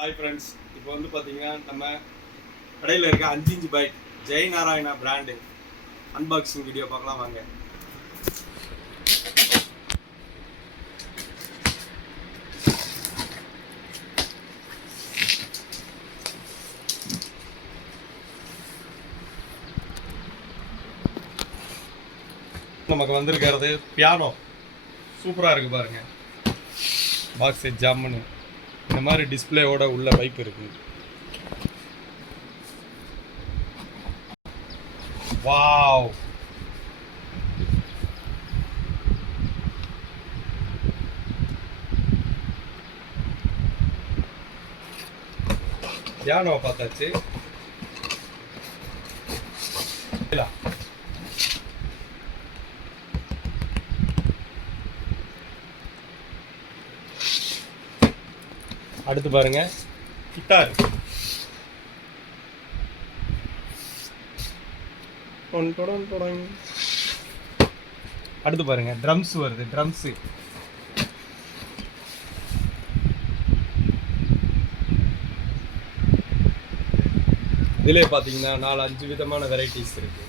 Hi friends, இப்போ வந்து பார்த்தீங்கன்னா நம்ம கடையில் இருக்க 5 inch bike Jai Narayana brand unboxing video பார்க்கலாம் வாங்க. நமக்கு வந்திருக்கிறது பியானோ சூப்பராக இருக்குது பாருங்கள். பாக்ஸு ஜம்முன்னு இந்த மாதிரி டிஸ்பிளேவோட உள்ள பைக் இருக்குது. வாவ், பியானோ பார்த்தாச்சு. அடுத்து பாருங்க கிட்டார். அடுத்து பாருங்க ட்ரம்ஸ் வருது. ட்ரம்ஸ் இதிலே பார்த்தீங்கன்னா 4-5 விதமான வெரைட்டிஸ் இருக்கு.